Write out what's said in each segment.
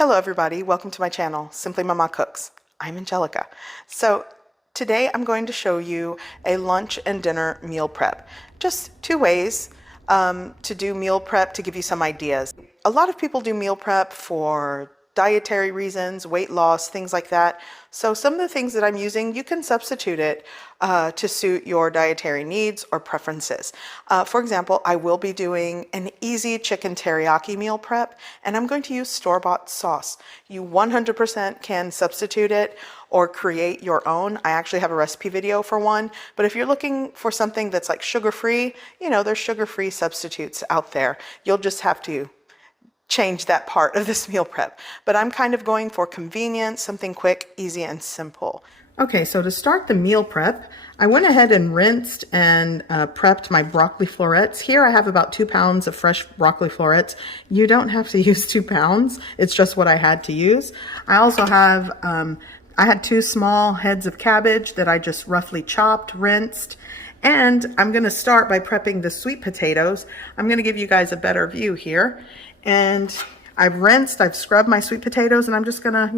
Hello everybody, welcome to my channel, Simply Mama Cooks. I'm Angelica. So today I'm going to show you a lunch and dinner meal prep. Just two ways to do meal prep to give you some ideas. A lot of people do meal prep for dietary reasons, weight loss, things like that. So some of the things that I'm using, you can substitute it to suit your dietary needs or preferences. For example, I will be doing an easy chicken teriyaki meal prep, and I'm going to use store-bought sauce. You 100% can substitute it or create your own. I actually have a recipe video for one, but if you're looking for something that's like sugar-free, you know, there's sugar-free substitutes out there. You'll just have to change that part of this meal prep. But I'm kind of going for convenience, something quick, easy, and simple. Okay, so to start the meal prep, I went ahead and rinsed and prepped my broccoli florets. Here I have about 2 pounds of fresh broccoli florets. You don't have to use 2 pounds. It's just what I had to use. I also have, I had 2 small heads of cabbage that I just roughly chopped, rinsed. And I'm gonna start by prepping the sweet potatoes. I'm gonna give you guys a better view here. And I've rinsed, I've scrubbed my sweet potatoes, and I'm just gonna,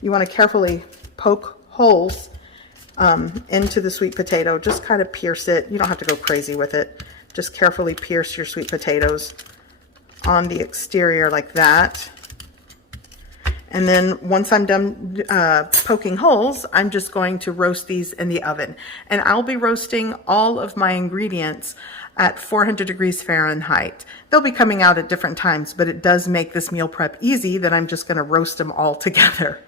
you wanna carefully poke holes into the sweet potato. Just kind of pierce it. You don't have to go crazy with it. Just carefully pierce your sweet potatoes on the exterior like that. And then once I'm done poking holes, I'm just going to roast these in the oven. And I'll be roasting all of my ingredients at 400 degrees Fahrenheit. They'll be coming out at different times, but it does make this meal prep easy that I'm just gonna roast them all together.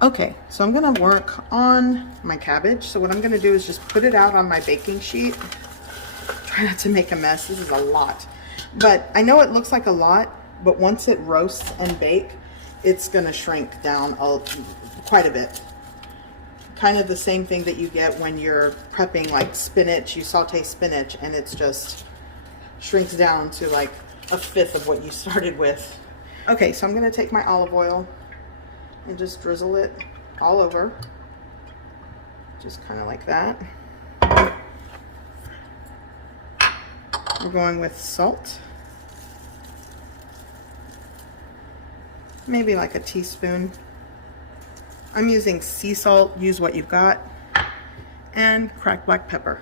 Okay, so I'm gonna work on my cabbage. So what I'm gonna do is just put it out on my baking sheet. Try not to make a mess, this is a lot. But I know it looks like a lot, but once it roasts and bake, it's gonna shrink down quite a bit. Kind of the same thing that you get when you're prepping like spinach. You saute spinach and it's just shrinks down to like 1/5 of what you started with. Okay, so I'm gonna take my olive oil and just drizzle it all over. Just kind of like that. We're going with salt. Maybe like a teaspoon. I'm using sea salt, use what you've got, and cracked black pepper.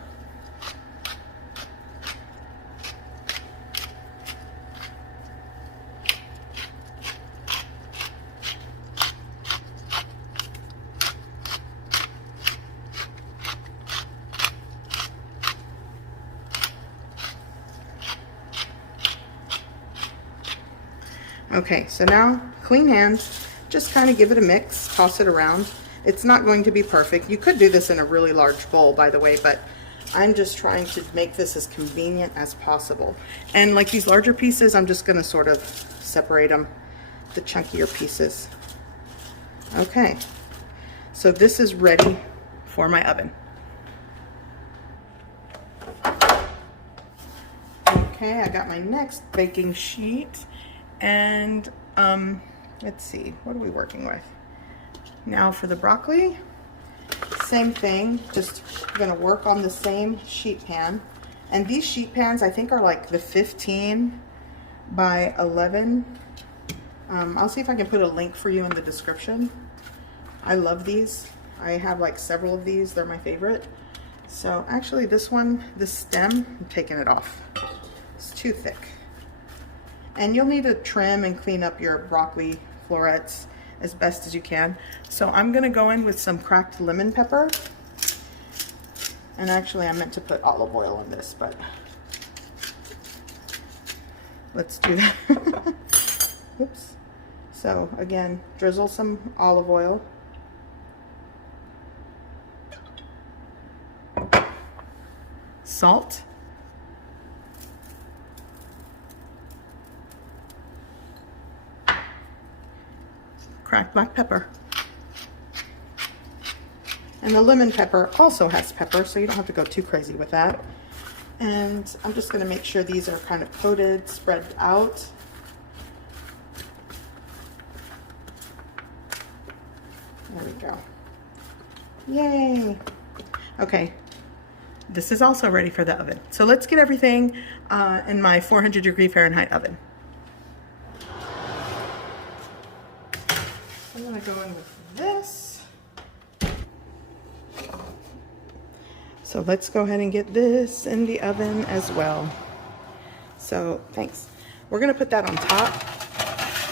Okay, so now clean hands. Just kind of give it a mix, toss it around. It's not going to be perfect. You could do this in a really large bowl, by the way, but I'm just trying to make this as convenient as possible. And like these larger pieces, I'm just gonna sort of separate them, the chunkier pieces. Okay, so this is ready for my oven. Okay, I got my next baking sheet, and let's see, what are we working with? Now for the broccoli, same thing, just gonna work on the same sheet pan. And these sheet pans I think are like the 15 by 11. I'll see if I can put a link for you in the description. I love these. I have like several of these, they're my favorite. So actually this one, this stem, I'm taking it off. It's too thick. And you'll need to trim and clean up your broccoli florets as best as you can. So I'm gonna go in with some cracked lemon pepper. And actually I meant to put olive oil in this, but let's do that. Oops. So again, drizzle some olive oil. Salt. Cracked black pepper. And the lemon pepper also has pepper, so you don't have to go too crazy with that. And I'm just going to make sure these are kind of coated, spread out. There we go. Yay! Okay, this is also ready for the oven. So let's get everything in my 400 degree Fahrenheit oven. I'm gonna go in with this. So let's go ahead and get this in the oven as well. So thanks. We're gonna put that on top.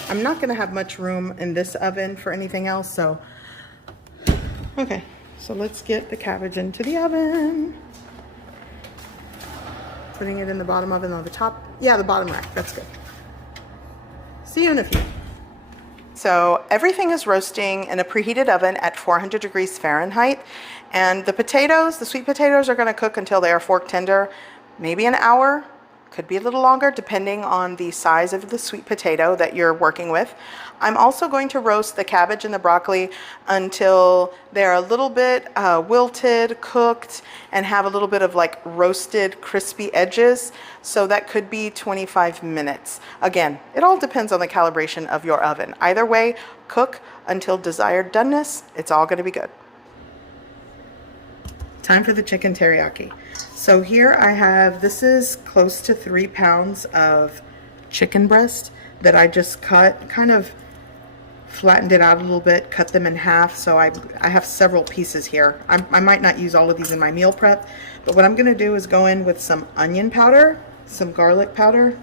I'm not gonna have much room in this oven for anything else, so. Okay, so let's get the cabbage into the oven. Putting it in the bottom oven or the top. Yeah, the bottom rack, that's good. See you in a few. So everything is roasting in a preheated oven at 400 degrees Fahrenheit. And the potatoes, the sweet potatoes, are gonna cook until they are fork tender, maybe an hour. Could be a little longer depending on the size of the sweet potato that you're working with. I'm also going to roast the cabbage and the broccoli until they're a little bit wilted, cooked, and have a little bit of like roasted crispy edges. So that could be 25 minutes. Again, it all depends on the calibration of your oven. Either way, cook until desired doneness. It's all going to be good. Time for the chicken teriyaki. So here I have, this is close to 3 pounds of chicken breast that I just cut, kind of flattened it out a little bit, cut them in half. So I have several pieces here. I might not use all of these in my meal prep, but what I'm gonna do is go in with some onion powder, some garlic powder,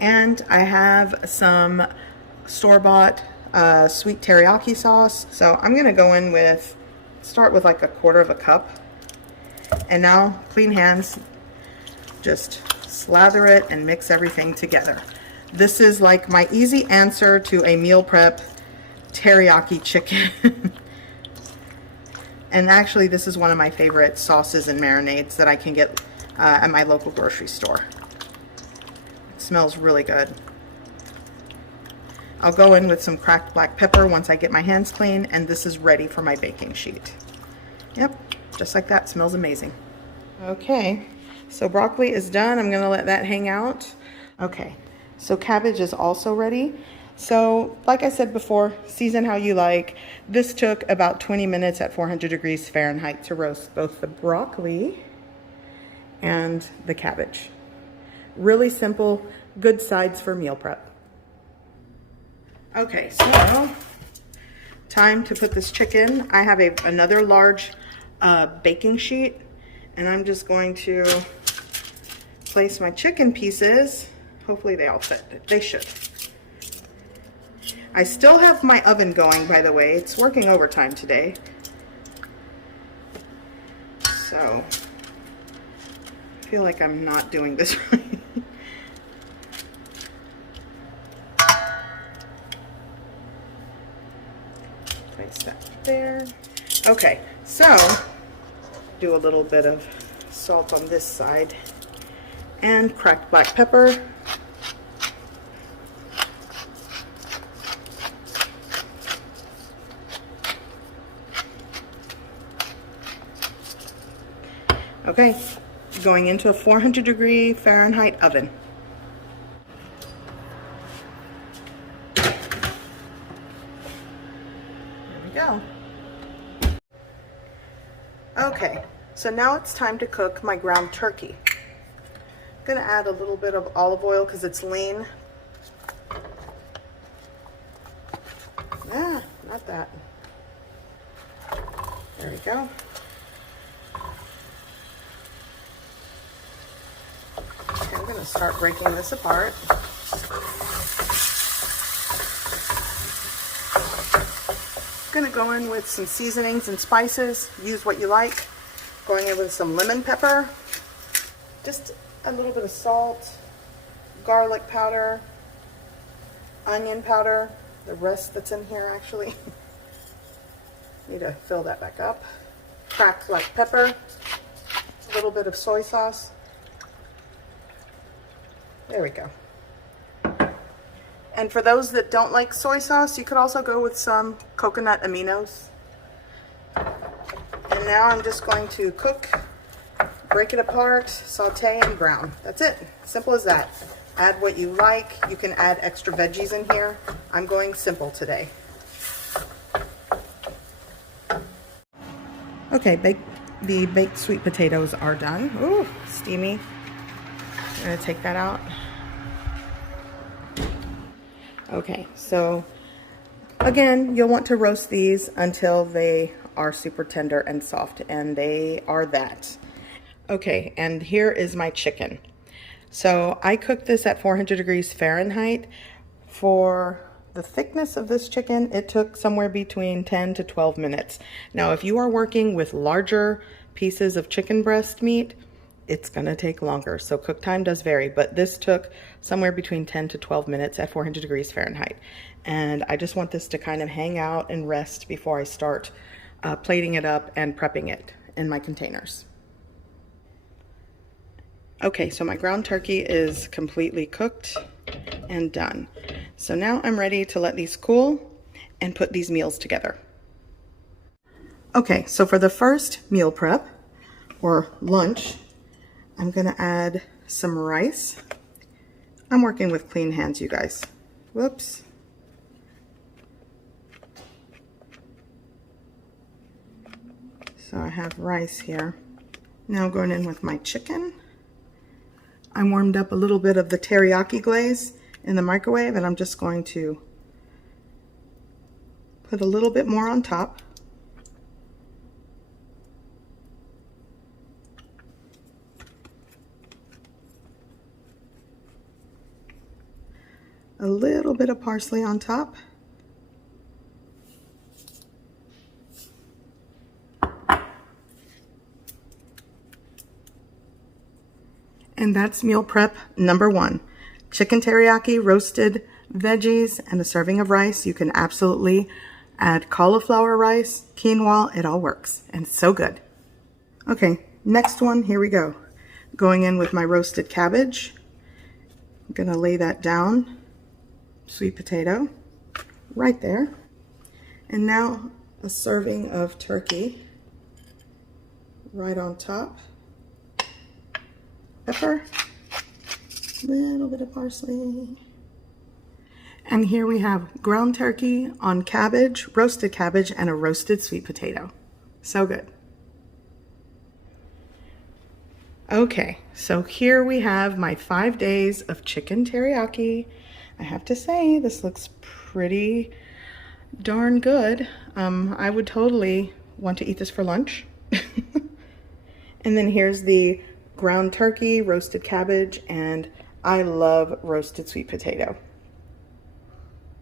and I have some store-bought sweet teriyaki sauce. So I'm gonna go in with, start with like 1/4 cup, and now clean hands, just slather it and mix everything together. This is like my easy answer to a meal prep teriyaki chicken. And actually this is one of my favorite sauces and marinades that I can get at my local grocery store. It smells really good. I'll go in with some cracked black pepper once I get my hands clean, and this is ready for my baking sheet. Yep, just like that, smells amazing. Okay, so broccoli is done. I'm gonna let that hang out. Okay, so cabbage is also ready. So like I said before, season how you like. This took about 20 minutes at 400 degrees Fahrenheit to roast both the broccoli and the cabbage. Really simple, good sides for meal prep. Okay, so time to put this chicken. I have another large baking sheet, and I'm just going to place my chicken pieces. Hopefully they all fit. They should. I still have my oven going, by the way. It's working overtime today. So I feel like I'm not doing this right. Place that there. Okay, so do a little bit of salt on this side and cracked black pepper. Okay, going into a 400 degree Fahrenheit oven. There we go. Okay, so now it's time to cook my ground turkey. I'm gonna add a little bit of olive oil because it's lean. Ah, not that. There we go. Okay, I'm gonna start breaking this apart. Gonna go in with some seasonings and spices. Use what you like. Going in with some lemon pepper, just a little bit of salt, garlic powder, onion powder, the rest that's in here actually. Need to fill that back up. Cracked black pepper, a little bit of soy sauce. There we go. And for those that don't like soy sauce, you could also go with some coconut aminos. And now I'm just going to cook, break it apart, saute, and brown. That's it. Simple as that. Add what you like. You can add extra veggies in here. I'm going simple today. Okay, the baked sweet potatoes are done. Ooh, steamy. I'm gonna take that out. Okay, so again, you'll want to roast these until they are super tender and soft, and they are that. Okay, and here is my chicken. So I cooked this at 400 degrees Fahrenheit. For the thickness of this chicken, it took somewhere between 10 to 12 minutes. Now, if you are working with larger pieces of chicken breast meat, it's gonna take longer. So cook time does vary, but this took somewhere between 10 to 12 minutes at 400 degrees Fahrenheit. And I just want this to kind of hang out and rest before I start plating it up and prepping it in my containers. Okay, so my ground turkey is completely cooked and done. So now I'm ready to let these cool and put these meals together. Okay, so for the first meal prep or lunch, I'm gonna add some rice. I'm working with clean hands, you guys. Whoops. So I have rice here. Now going in with my chicken. I warmed up a little bit of the teriyaki glaze in the microwave, and I'm just going to put a little bit more on top. A little bit of parsley on top. And that's meal prep number 1. Chicken teriyaki, roasted veggies, and a serving of rice. You can absolutely add cauliflower rice, quinoa, it all works. And it's so good. Okay, next one, here we go. Going in with my roasted cabbage. I'm gonna lay that down. Sweet potato, right there. And now a serving of turkey, right on top. Pepper, a little bit of parsley. And here we have ground turkey on cabbage, roasted cabbage, and a roasted sweet potato. So good. Okay, so here we have my 5 days of chicken teriyaki. I have to say, this looks pretty darn good. I would totally want to eat this for lunch. And then here's the ground turkey, roasted cabbage, and I love roasted sweet potato.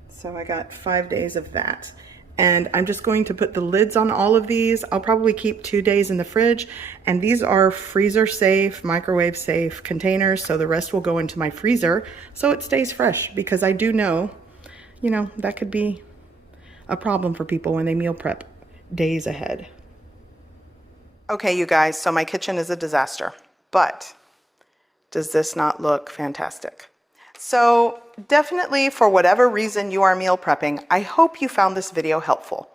So I got 5 days of that. And I'm just going to put the lids on all of these. I'll probably keep 2 days in the fridge. And these are freezer safe, microwave safe containers. So the rest will go into my freezer so it stays fresh, because I do know, you know, that could be a problem for people when they meal prep days ahead. Okay, you guys, so my kitchen is a disaster, but does this not look fantastic? So definitely, for whatever reason you are meal prepping, I hope you found this video helpful.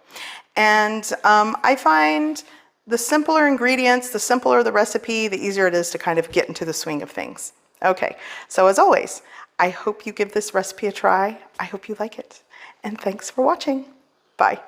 And I find the simpler ingredients, the simpler the recipe, the easier it is to kind of get into the swing of things. Okay, so as always, I hope you give this recipe a try. I hope you like it. And thanks for watching. Bye.